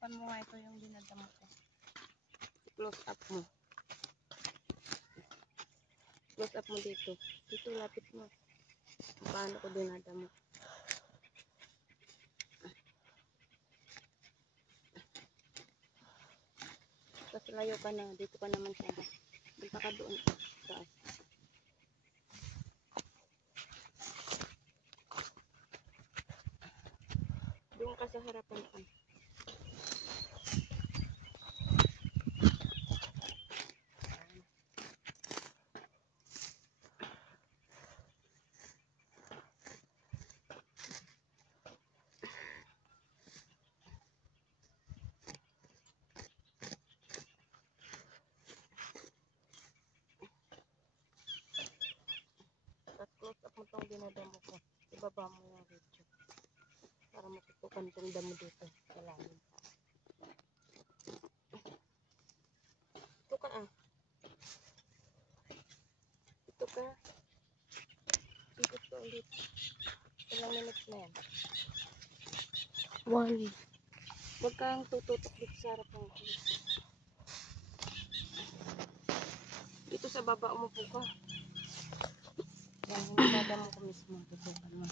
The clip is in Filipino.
tutukan mo nga ito yung dinadamo ko. Close up mo. Close up mo dito. Dito, lapit mo. Paano ko dinadamo? Tapos layo ka na. Dito ka naman siya. Punta ka doon. Taas. Doon ka sa harapan ka. Tapos close up mo itong dinadamo ko. Ibaba mo yung video. Para matutukan itong damo dito. Sa lalim. Ito ka ah. Ito ka. Ito ka ulit. Ilang minutes na yan? 1. Huwag kang tututok dito sa harapan ko. Dito sa baba umupo ka. Yan, hindi dadamo ko mismo. Tutukan mo.